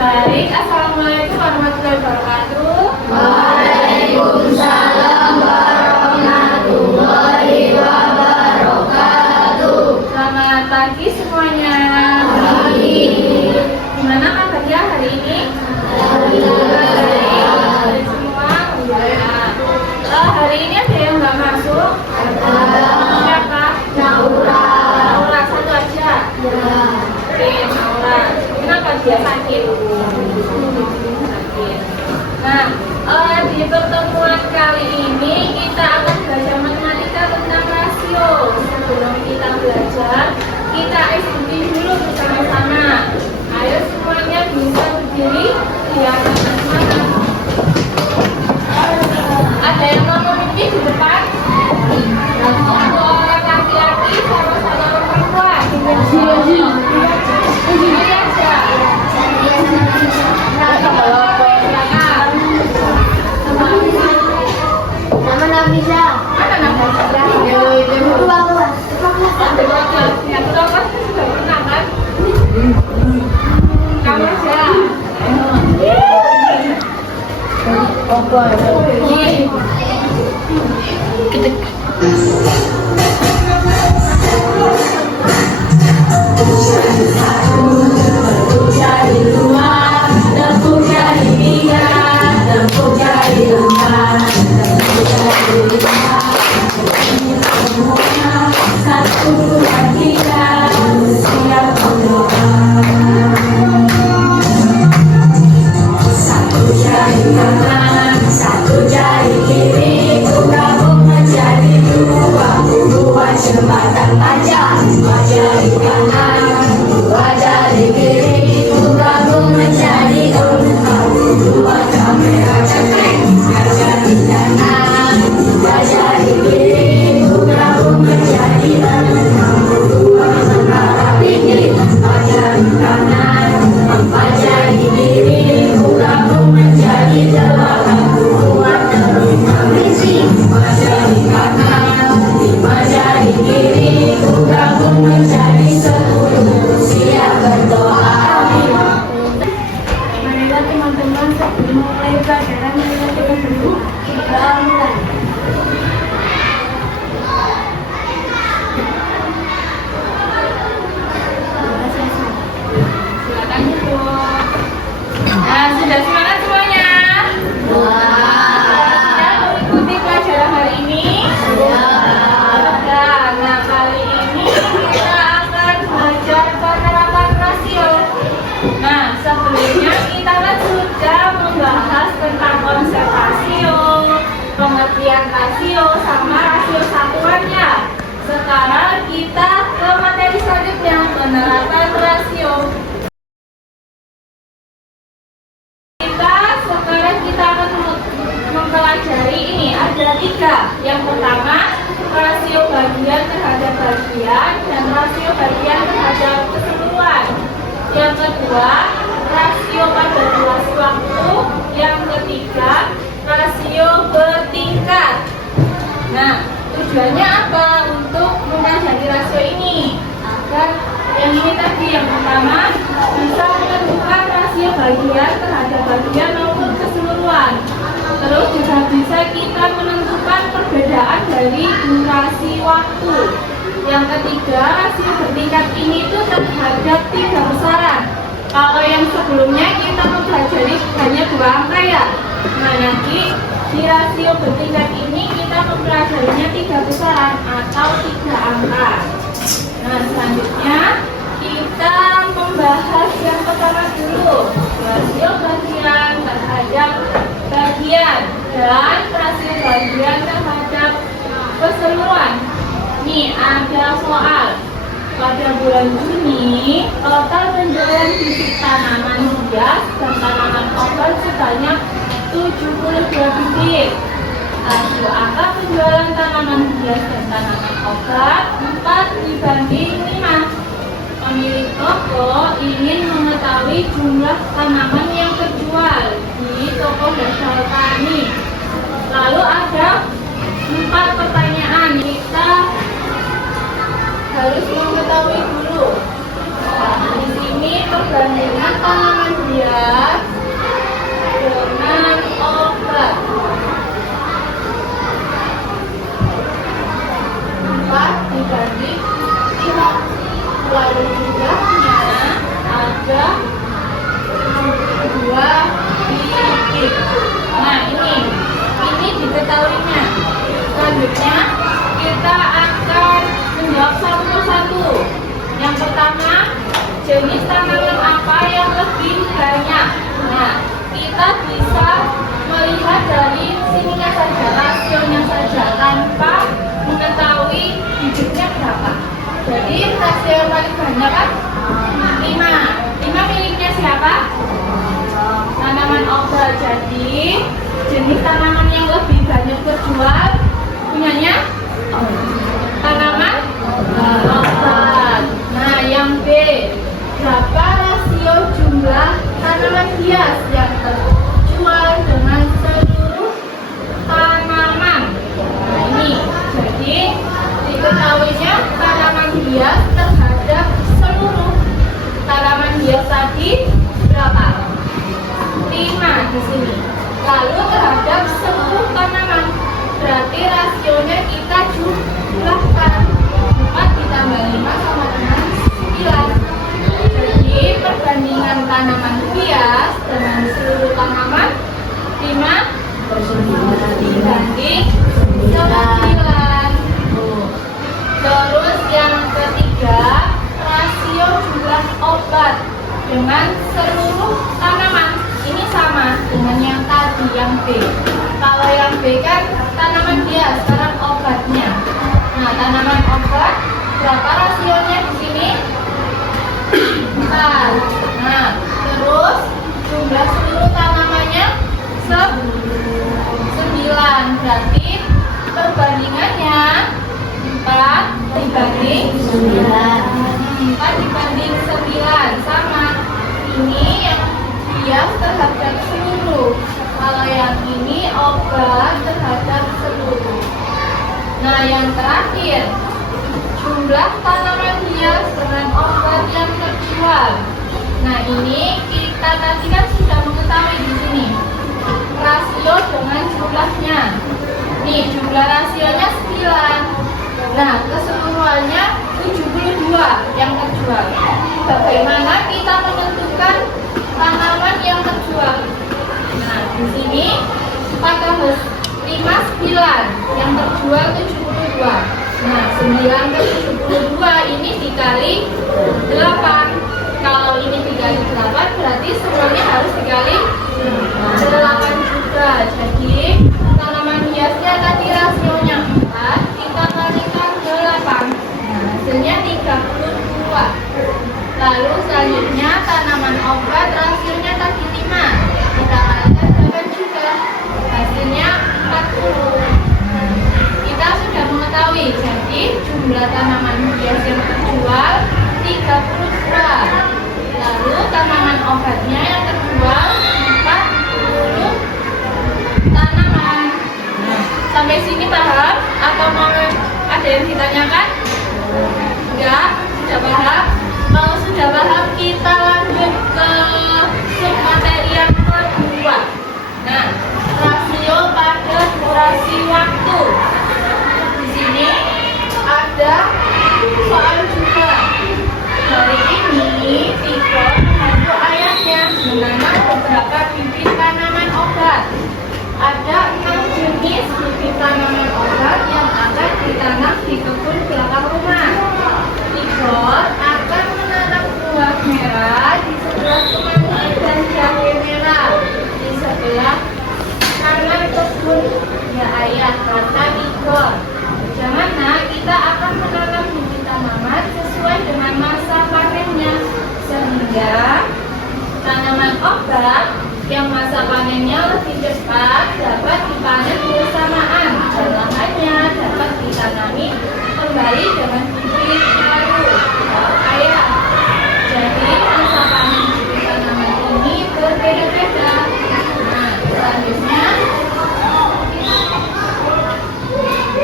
Baik, assalamualaikum warahmatullahi wabarakatuh. Waalaikumsalam warahmatullahi wabarakatuh. Selamat pagi semuanya. Pagi. Gimana kabarnya hari ini? Alhamdulillah. Baik semua. Hari ini ada yang nggak masuk? Siapa? Naura. Naura satu aja. Ya. Oke, Naura. Kenapa dia sakit? Sakit. Nah, di pertemuan kali ini kita akan belajar matematika tentang rasio. Sebelum kita belajar, kita ikuti dulu bersama-sama. Ayo semuanya bisa berdiri di atas semangat. Ada yang mau memimpin di depan? Untuk orang laki-laki sama orang perempuan. Ini aja. Nama Nafisa. Mana namanya? Yang berapa sih sudah pernah kan? Kamu aja. Jembatan panjang, dua jari kanan, dua jari kiri, gabung menjadi empat. Dua kamera cekrek, tiga jari kanan, tiga jari kiri, gabung menjadi enam. Dua menara tinggi, empat jari kanan, empat jari kiri, gabung menjadi delapan. Dua terima misi, lima jari kanan, lima jari kiri, gabung menjadi 10. Siap berdoa. Marilah teman-teman sebelum mulai pelajaran kita berdoa. Kita mulai. Silakan duduk. Nah, sudah semangat semuanya? Sudah mengikuti pelajaran hari ini? Nah, kali ini kita akan belajar penerapan rasio. Nah, sebelumnya kita kan sudah membahas tentang konsep rasio, pengertian rasio, sama rasio satuannya. Sekarang kita ke materi selanjutnya, penerapan rasio. Kita akan mempelajari ini ada 3. Yang pertama, rasio bagian terhadap bagian dan rasio bagian terhadap keseluruhan. Yang kedua, rasio pada durasi waktu. Yang ketiga, rasio bertingkat. Nah, tujuannya apa untuk mempelajari rasio ini? Agar yang ini tadi, yang pertama, bisa menentukan rasio bagian terhadap bagian maupun keseluruhan. Terus juga bisa kita menentukan perbedaan dari durasi waktu. Yang ketiga, rasio bertingkat ini itu terhadap 3 besaran. Kalau yang sebelumnya kita mempelajari hanya 2 angka ya. Nah, nanti di rasio bertingkat ini kita mempelajarinya 3 besaran atau 3 angka. Nah, selanjutnya kita membahas yang pertama dulu, rasio bagian terhadap bagian dan rasio bagian terhadap keseluruhan. Nih ada soal. Pada bulan Juni, total penjualan bibit tanaman hias dan tanaman obat sebanyak 72 bibit. Rasio angka penjualan tanaman hias dan tanaman obat 4:5. Pemilik toko ingin mengetahui jumlah tanaman yang terjual di toko dasar tani. Lalu ada 4 pertanyaan. Kita harus mengetahui dulu. Di sini perbandingan tanaman hias saja tanpa mengetahui bibitnya berapa. Jadi rasio yang paling banyak kan 5. 5 miliknya siapa? Tanaman obat. Jadi jenis tanaman yang lebih banyak terjual punyanya tanaman obat. Nah, yang B, berapa rasio jumlah tanaman hias yang terjual dengan seluruh tanaman? Nah, ini jadi diketahuinya tanaman hias terhadap seluruh tanaman hias tadi berapa? 5 di sini. Lalu terhadap seluruh tanaman, berarti rasionya kita jumlahkan 4 ditambah 5 sama dengan 9. Jadi perbandingan tanaman hias dengan seluruh tanaman 5 dibanding 9. Terus yang ketiga, rasio jumlah obat dengan seluruh tanaman. Ini sama dengan yang tadi, yang B. Kalau yang B kan tanaman hias, sekarang obatnya. Nah, tanaman obat berapa rasionya di sini? 4. Nah, terus jumlah seluruh tanamannya 9. Berarti perbandingannya 4 dibanding 9. 4 dibanding 9 sama. Ini yang hias terhadap seluruh. Kalau yang ini obat terhadap seluruh. Nah, yang terakhir, jumlah tanaman hias dengan obat yang terjual. Nah, ini kita tadi kan sudah mengetahui di sini rasio dengan jumlahnya. Nih, jumlah rasionya 9. Nah, keseluruhannya 72 yang terjual. Bagaimana kita menentukan tanaman yang terjual? Nah, di sini pada 59 yang terjual 72. Nah, 9 ke 72 ini dikali 8. Kalau ini dikali 8 berarti semuanya harus dikali 8 juga. Jadi tanaman hiasnya tadi rasionya 4, kita kalikan 8. Nah, hasilnya 32. Lalu selanjutnya tanaman obat rasionya tadi 5, kita kalikan 8 juga, hasilnya 40. Kita sudah mengetahui, jadi jumlah tanaman hias yang terjual 32. Lalu tanaman obatnya yang terjual 40 tanaman. Sampai sini paham? Atau mau ada yang ditanyakan? Enggak? Sudah paham? Kalau sudah paham, kita lanjut ke submateri yang kedua. Nah, rasio pada durasi waktu. Di sini ada soal juga. Hari ini Tiko membantu ayahnya menanam beberapa bibit tanaman obat. Ada 6 jenis bibit tanaman obat yang akan ditanam di kebun belakang rumah. Tiko akan menanam buah merah di sebelah kemangi dan jahe merah di sebelah kanan kebun. Ya ayah, kata Tiko. Bagaimana kita akan menanam bibit tanaman sesuai dengan masa panennya, sehingga tanaman obat yang masa panennya lebih cepat dapat dipanen bersamaan dan lahannya dapat ditanami kembali dengan bibit baru. Ayah, jadi masa panen bibit tanaman ini berbeda-beda. Nah, selanjutnya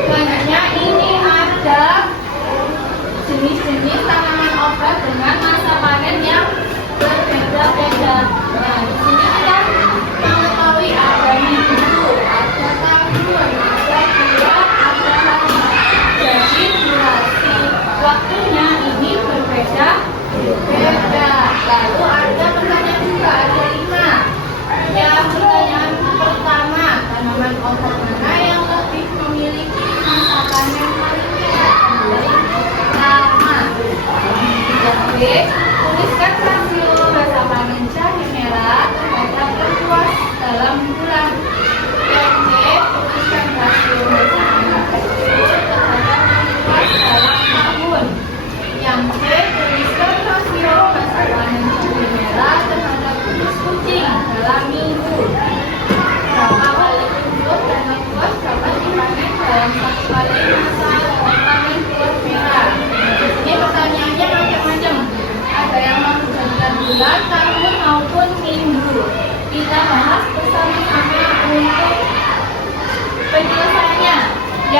banyaknya ini ada jenis-jenis tanaman obat dengan masa panen yang berbeda-beda. Nah, di sini kita mengetahui ada minggu, ada tahun, ada bulan, ada hari. Jadi durasi waktu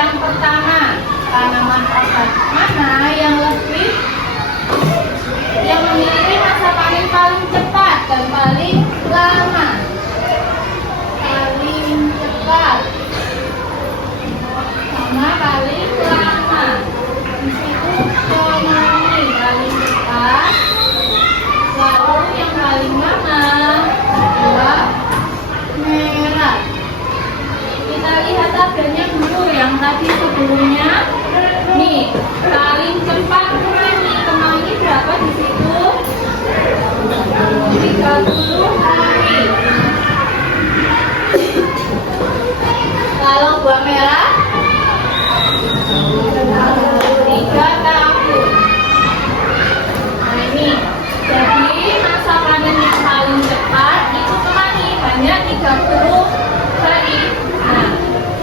yang pertama, tanaman obat mana yang memiliki masa panen paling cepat dan paling lama? Paling cepat sama paling lama. Di situ kemangi paling cepat, lalu yang paling lama adalah merah. Kita lihat tabelnya dulu yang tadi sebelumnya. Nih, paling cepat kemangi berapa di situ? 30 hari. Kalau buah merah 3 tahun. Nah ini, jadi masa panen yang paling cepat itu kemangi, hanya 30 hari. Nah,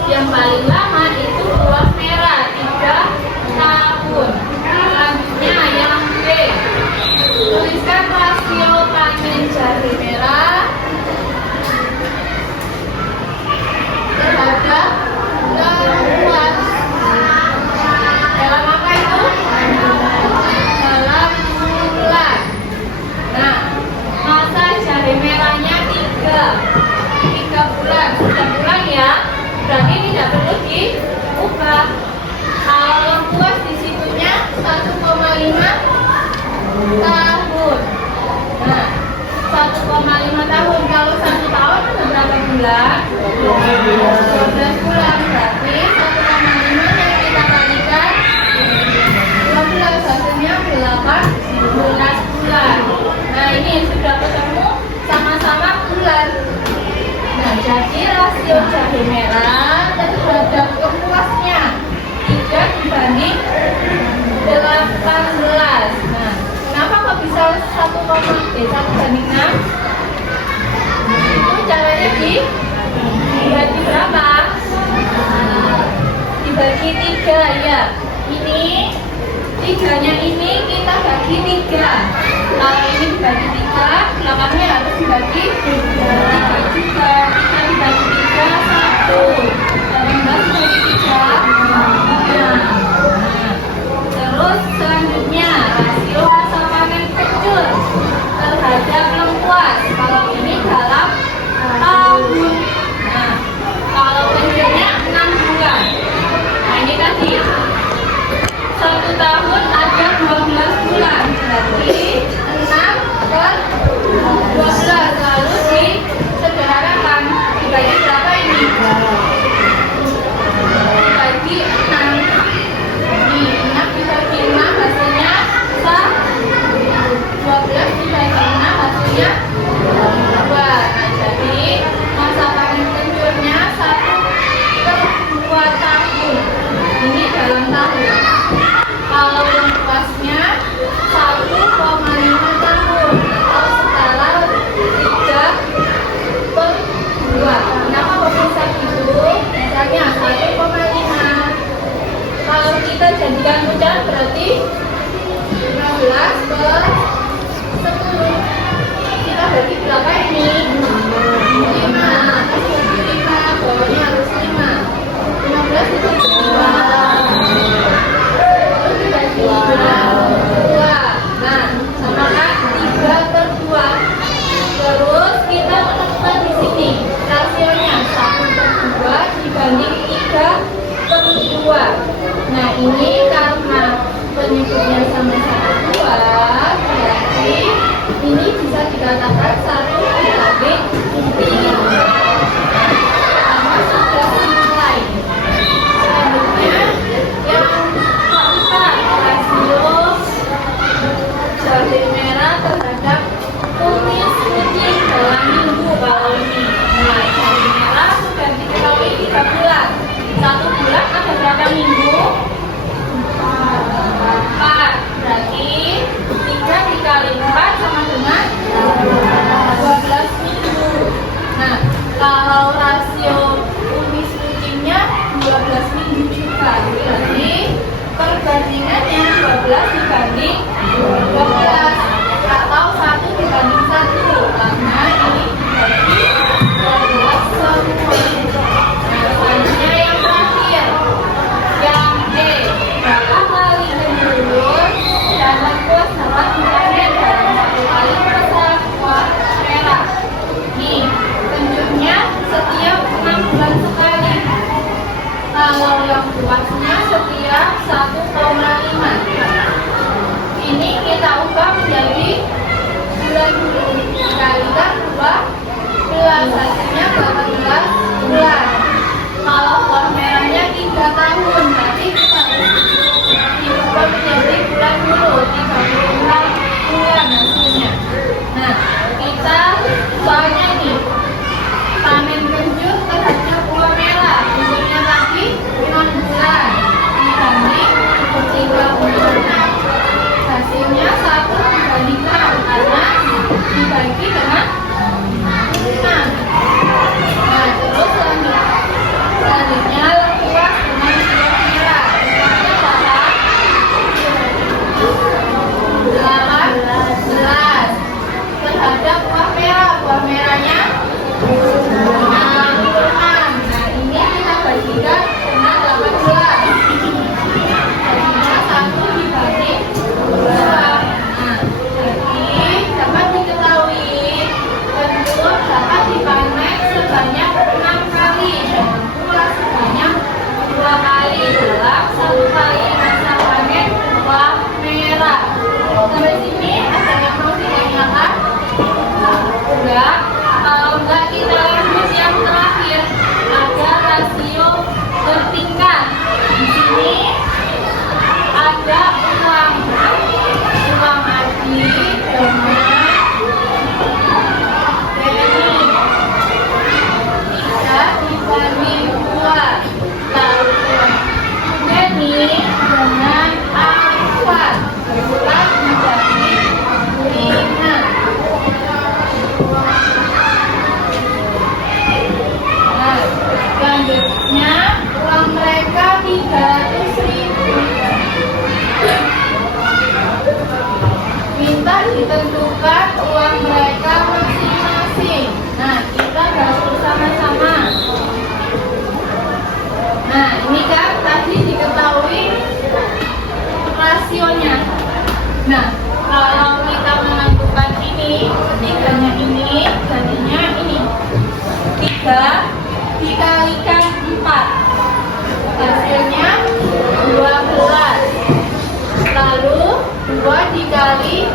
yang paling lama itu buah merah 3 tahun. Selanjutnya yang B, tuliskan rasio panen jahe merah terhadap dalam luas. Dalam apa itu? Dalam bulan. Nah, masa jahe merahnya 3 bulan. 3 bulan ya, berarti tidak perlu diubah. Kalau luas di situnya 1,5 tahun. Nah, 1,5 tahun. Kalau 1 tahun ada berapa bulan? 12 bulan. Berarti 1,5 yang kita kalikan 12, hasilnya 18 bulan. Nah, ini sudah ketemu sama-sama bulan. Nah, jadi rasio jahe merah terhadap kepuasnya 3 dibanding 18. Nah, kenapa kok bisa 1,6 itu caranya dibagi berapa? Dibagi 3 ya. Ini 3-nya ini kita bagi 3. Kalau ini dibagi 3, belakangnya harus dibagi 3 juga. 3 dibagi 3 1. 18 dibagi 3. Nah, terus selanjutnya rasio masa panen penjur terhadap lengkuas. Kalau ini dalam tahun. Nah, kalau penjurnya 6 bulan. Nah, ini tadi 1 tahun ada 12 bulan. Berarti 6 per 12. Lalu disederhanakan. Dibagi berapa ini? Dibagi 6. Nih, 6 dibagi 6 hasilnya 12 dibagi 6 hasilnya 2. Nah, jadi masa panen penjurnya 1 per 2 tahun. Ini dalam tahun. Kalau yang luasnya 1,5 tahun atau setara 3 per 2. Kenapa kok bisa gitu? Misalnya 1,5. Kalau kita jadikan bulan berarti 15 per 10. Kita bagi berapa ini? 5. Bagi 5, bawahnya harus 5. 15 dibagi 2. Terus dibagi 2. Nah, sama kan 3 per 2. Terus kita menemukan di sini rasionya 1 per 2 dibanding 3 per 2. Nah, ini karena penyebutnya sama-sama 2, berarti ini bisa dikatakan 1 dibanding 3. Sama sudah selesai. Selanjutnya yang keempat, rasio jahe merah terhadap kumis kucing dalam minggu. Kalau ini, nah, jahe merah sudah diketahui 3 bulan. 1 bulan ada berapa minggu? 4. Berarti 3 dikali 4 sama dengan 12 minggu. Nah, kalau rasio kumis kucingnya 12 minggu juga. Berarti perbandingannya 12 dibanding 12 atau 1 dibanding 1. Karena ini dibagi 12 semua. Nah, selanjutnya yang terakhir, setiap 1,5. Ini kita ubah menjadi bulan dulu. Dikalikan 12, hasilnya 18 bulan. Kalau buah merahnya 3 tahun, berarti kita diubah menjadi bulan dulu, 36 bulan hasilnya. Nah, kita soalnya nih panen genjut terhadap buah merah, genjutnya tadi 6 bulan dibanding 36, hasilnya 1/6 karena dibagi dengan 6. Nah, terus selanjutnya lengkuas dengan buah merah. Lengkuasnya berapa? 18 terhadap buah merah. Buah merahnya 6. Nah, ini kita bagikan dengan 18. Jadinya 1 dibagi 2. Nah, jadi dapat diketahui bentuk dapat dipanen sebanyak 6 kali dan pula sebanyak 2 kali dalam 1 kali masa panen buah merah. Sampai sini ada yang mau ditanyakan? Enggak. Kalau enggak kita lanjut yang terakhir, ada rasio bertingkat. Di sini ada uang Adi dengan Denny 3 dibanding 2. Lalu Denny dengan Arfan 4 dibanding 5. Nah, selanjutnya uang mereka 300.000. Minta ditentukan uang mereka masing-masing. Nah, kita harus bersama-sama. Nah, ini kan tadi diketahui rasionya. Nah, kalau kita menentukan ini, ketiganya ini, jadinya ini 3 dikalikan 4, hasilnya 12. Lalu 2 dikali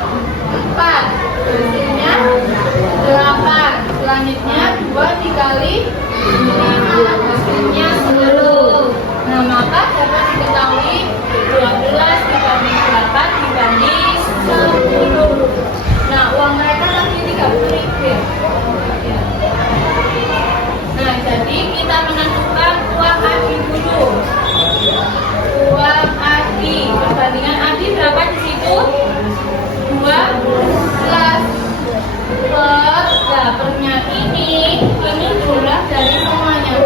4, hasilnya 8. Selanjutnya 2 dikali 5, hasilnya 10. Nah, maka dapat diketahui 12 dibanding 8 dibanding 10. Nah, uang mereka tadi 30.000 ya. Nah, jadi kita menentukan uang Adi dulu. Uang Adi, perbandingan Adi berapa di situ? 12 pernya ini jumlah dari semuanya.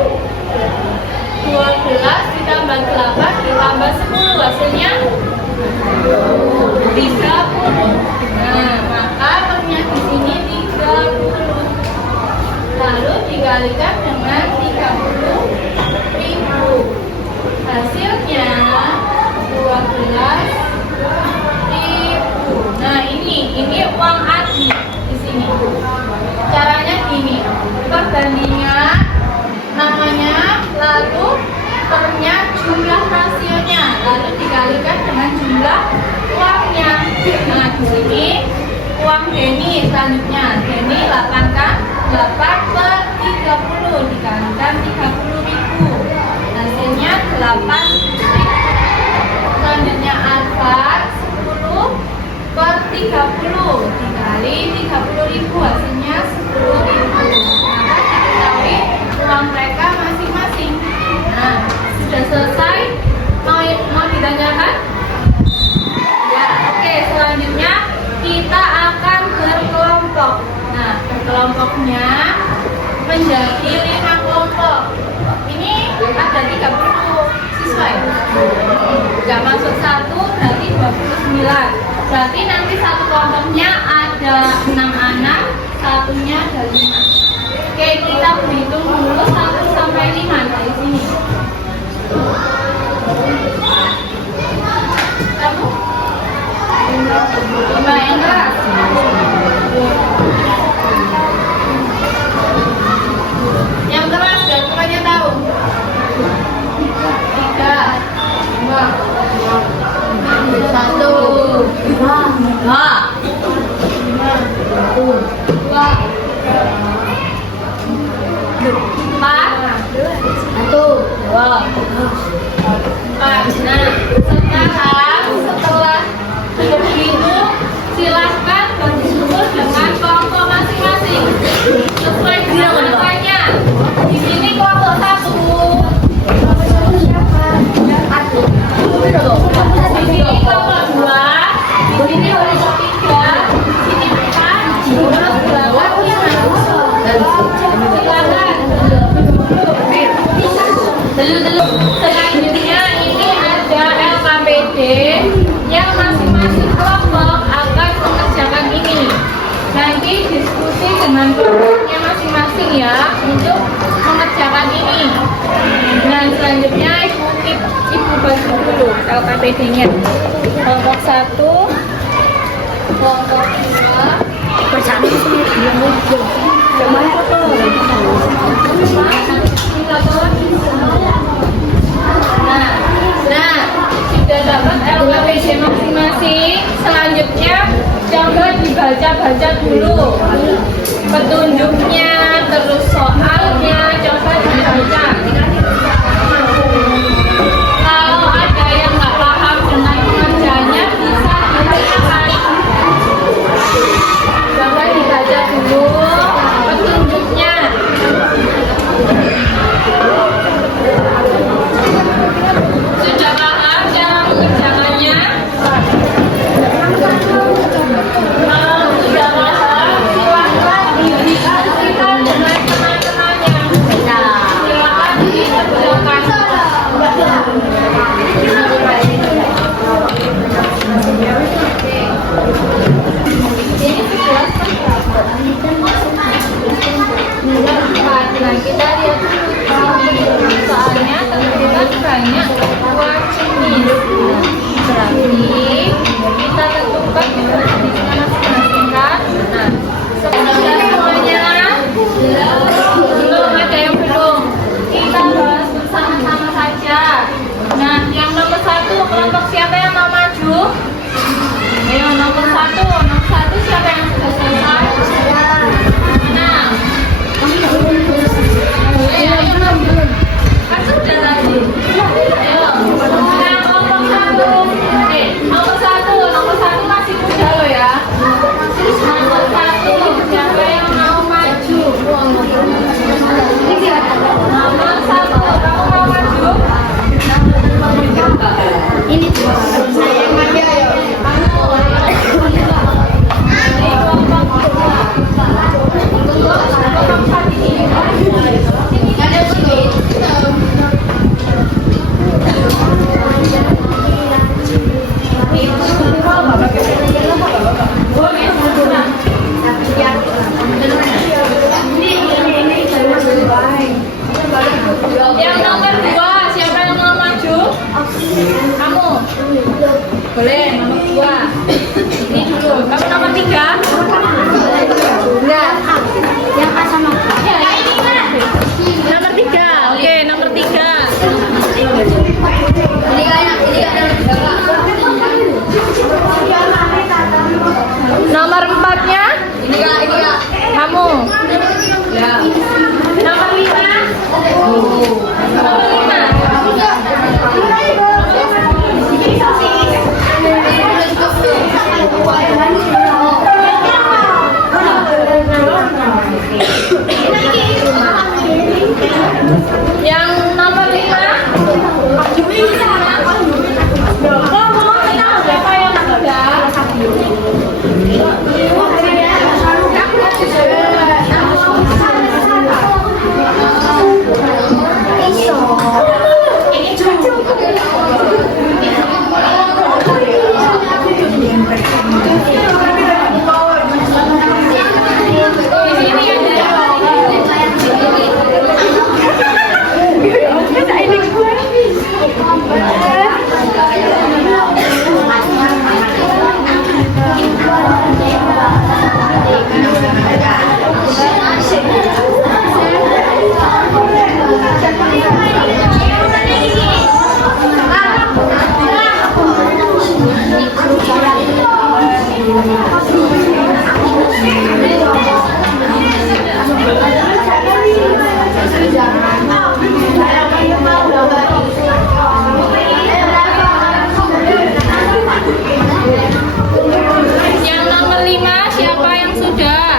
12 ditambah 8 ditambah 10, hasilnya 30. Nah, maka pernya di sini 30. Lalu dikalikan dengan 30.000. Hasilnya 12.000. Nah, ini uang Adi di sini. Caranya gini, perbandingan namanya, lalu pernya jumlah rasionya, lalu dikalikan dengan jumlah uangnya. Nah, di sini uang Denny selanjutnya. Denny 8 kan? 8/30 dikalikan 30.000. Hasilnya 8.000. Selanjutnya Alfa 10/30 dikali 30.000, hasilnya 10.000. Maka diketahui uang mereka masing-masing. Nah, sudah selesai. Mau ditanyakan? Ya, oke. Selanjutnya kita akan berkelompok. Nah, berkelompoknya menjadi 5 kelompok. Ini ada 30 siswa ya? Gak masuk 1 berarti 29. Berarti nanti satu kelompoknya ada 6 anak, satunya ada 5. Oke, kita berhitung dulu 1 sampai 5 dari sini. Kamu? 5 yang keras. Yang keras, dan semuanya tahu. 3. Sini kelompok 2, sini kelompok 3, sini 4, terus belakang 5. Selanjutnya ini ada LKPD yang masing-masing kelompok akan mengerjakan ini. Nanti diskusi dengan kelompoknya masing-masing ya untuk mengerjakan ini. Nah selanjutnya ibu bagi dulu LKPD-nya. Kelompok 1, kelompok 2, bersama yang muncul. Kemarin foto. Nah, sudah dapat LKPD masing-masing. Selanjutnya coba dibaca-baca dulu petunjuknya, terus soalnya coba dibaca. Kalau ada yang nggak paham dengan pengerjaannya bisa ditanyakan. Coba dibaca dulu petunjuknya. Sudah paham cara mengerjakannya? Kalau sudah paham, silahkan didiskusikan dengan teman-temannya. Silahkan dikerjakan. Nah, kita lihat soalnya terlihat banyak buah jenis. Berarti kita tentukan jenisnya masing-masing kan. Nah, sudah semuanya? Belum ada yang belum. Kita bahas bersama-sama saja. Nah, yang nomor 1 kelompok siapa yang mau maju? Ayo nomor 1 siapa yang sudah selesai? Nah, ayo maju. Kan sudah tadi. Ayo. Nah, kelompok 1. Nomor 1 masih muda loh ya. Nomor 1 siapa yang mau maju? Nomor 1 kamu mau maju? Ini saya yang maju ya. Ini kelompok 2. Kelompok 1 ini. Ada sedikit. Yang nomor 2 siapa yang mau maju? Kamu? Boleh, nomor 2. Ini dulu. Kamu nomor 3? Enggak. Yang A sama B. Ya, ini kan. Nomor 3. Oke, nomor 3. Ini kayak Nomor 4-nya? ini kak. Kamu. Ya. Nomor 5? Nomor 5? Yang nomor 5? Siapa yang sudah?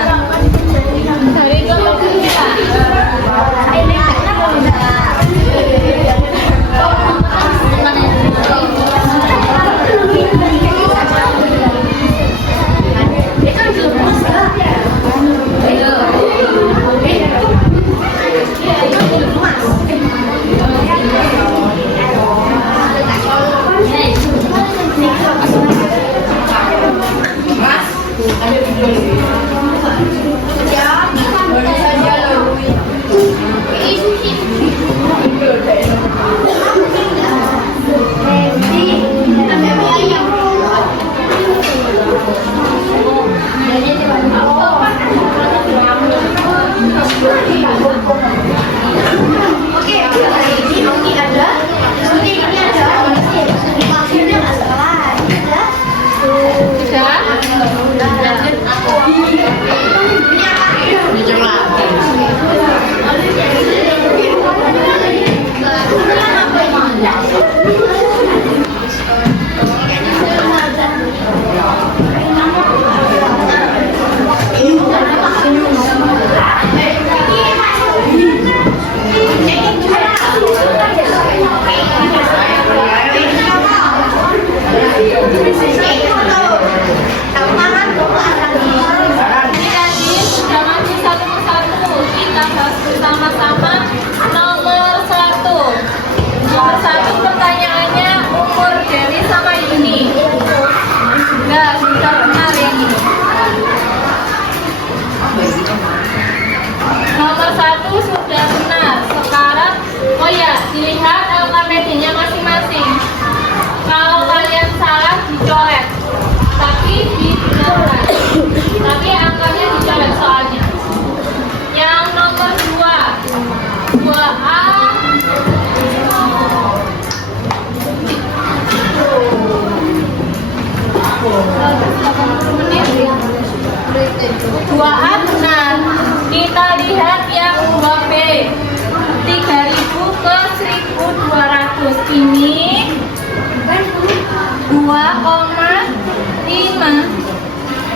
2,5.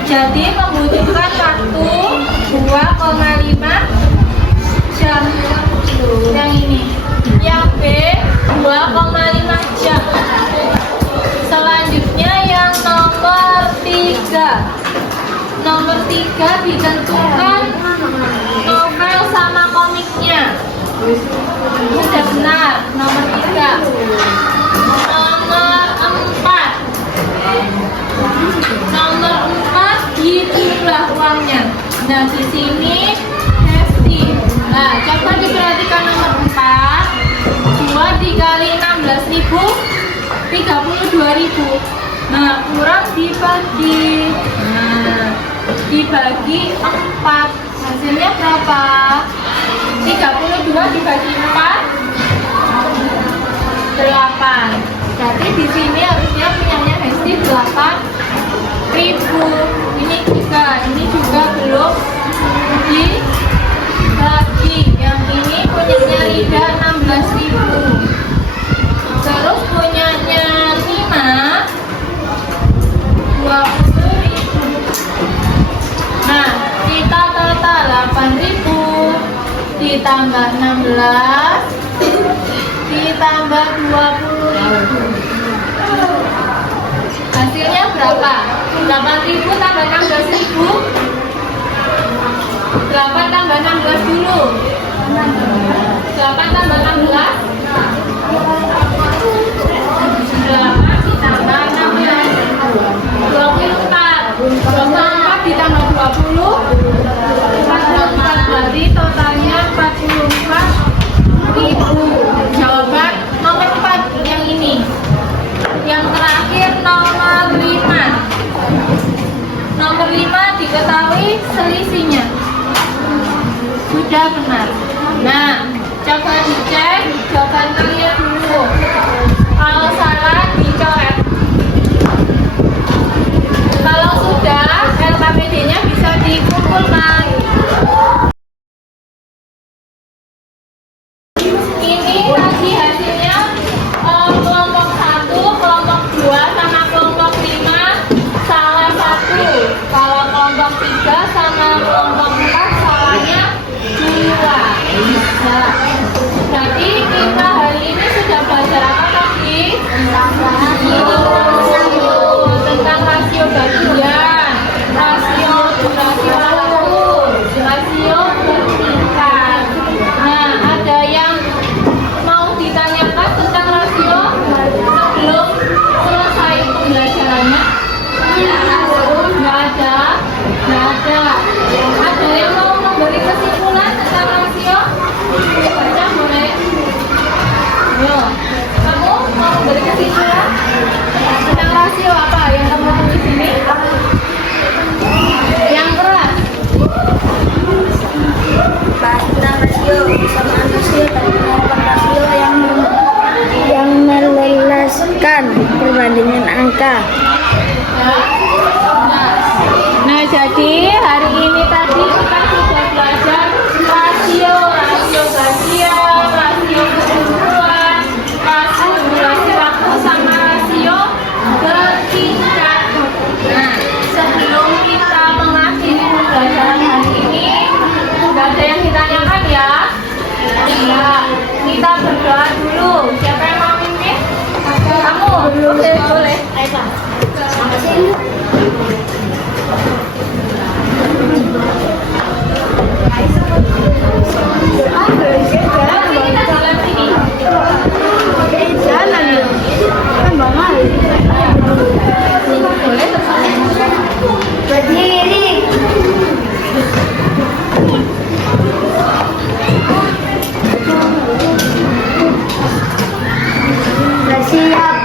Jadi membutuhkan waktu 2,5 jam. Yang ini. Yang B 2,5 jam. Selanjutnya yang nomor 3. Nomor 3 ditentukan novel sama komiknya. Sudah benar. Nomor 3. Nomor 4. Nomor 4 di jumlah uangnya. Nah, di sini Hesti. Nah, coba diperhatikan nomor 4. 2 dikali 16.000 32.000. Nah, kurang dibagi. Nah, dibagi 4. Hasilnya berapa? 32 dibagi 4 8. Jadi di sini harusnya punyanya Hesti 8.000. Ini juga belum dibagi. Yang ini punyanya Rida 16.000. Terus punyanya Nina 20.000. Nah, kita total 8.000 ditambah 16 ditambah 20.000. Hasilnya berapa? 8.000 tambah 16.000. 8 tambah 16 dulu. 8 tambah 16. 8 ditambah 16. 24. 24 ditambah 20. 44 berarti totalnya 44.000. Jawaban nomor 4 yang ini. Yang terakhir nomor 5. Nomor 5 diketahui selisihnya. Sudah benar. Nah, coba dicek jawaban kalian dulu. Kalau salah dicoret. Kalau sudah, LKPD-nya bisa dikumpulkan. Ini tadi hasilnya kelompok 1, kelompok 2, sama kelompok 5 salah 1. Kalau kelompok 3 sama kelompok 4 salahnya 2. Bisa. Jadi kita hari ini sudah belajar apa tadi? Tentang rasio bagian, rasio durasi waktu, rasio bertingkat. Nah, ada yang mau ditanyakan tentang rasio sebelum selesai pembelajarannya? Nggak ada. Ada yang mau memberi kesimpulan tentang rasio? Baca boleh. Ayo, kamu mau memberi kesimpulan tentang rasio apa yang kamu tulis ini? Yang keras. Bahas tentang rasio, kesamaan rasio, penerapan rasio yang meluaskan perbandingan angka. Nah, jadi hari ini tadi kita sudah belajar rasio bagian, rasio keseluruhan, rasio durasi waktu, sama rasio bertingkat. Nah, sebelum kita mengakhiri pembelajaran hari ini, nggak ada yang ditanyakan ya? Ya, kita berdoa dulu. Siapa yang mau mimpin? Kamu? Oke, boleh. Ayo, Pak. Berdiri. Sudah siap.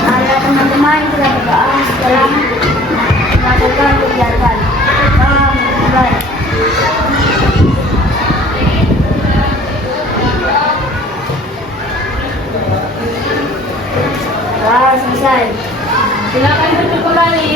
Ada teman-teman sudah berdoa sekarang melakukan kegiatan. Mulai. Selesai. Silakan duduk kembali.